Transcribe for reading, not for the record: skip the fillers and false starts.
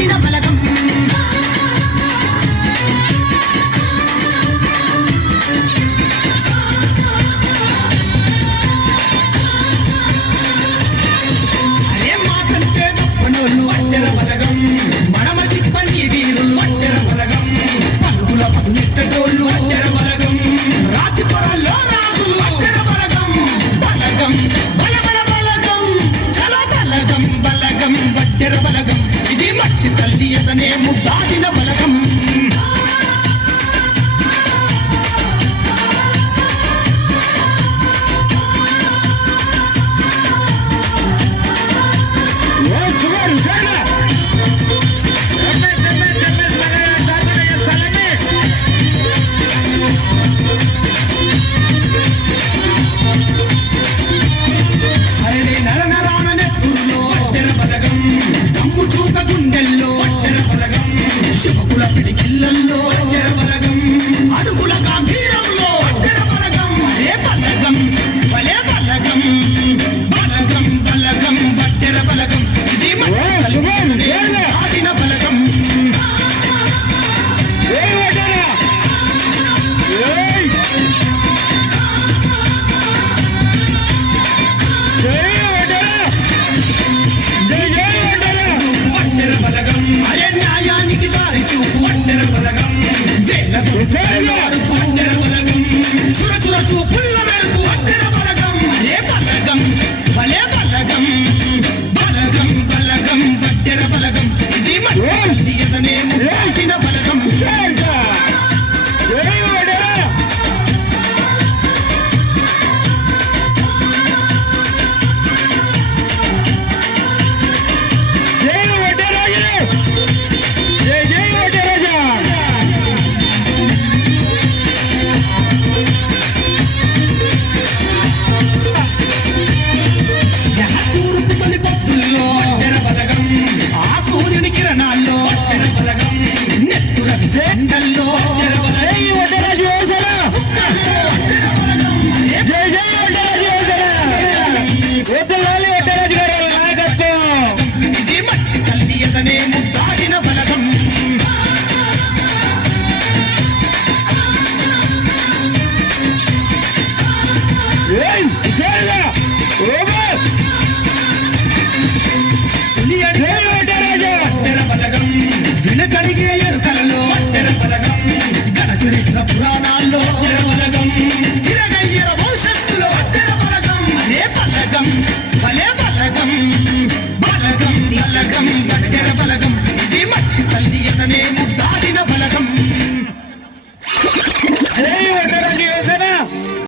దాటిన బలగం అరే మాకంటే తప్పనోళ్ళు అట్టెర బలగం మనమ తిప్పని వీరులు అట్టెర బలగం పరుగుల పదునెట్టటోళ్ళు అట్టెర బలగం రాతి పొరల్లో రాజులు అట్టెర బలగం బలగం బల బల బలగం చల బలగం బలగం వట్టెర బలగం ఇది మట్టి తల్లి ఎదనే ముద్దాడిన బలగం బలగం బలగం వట్టెర బలగం ఇది మట్టి తల్లి ఎదనే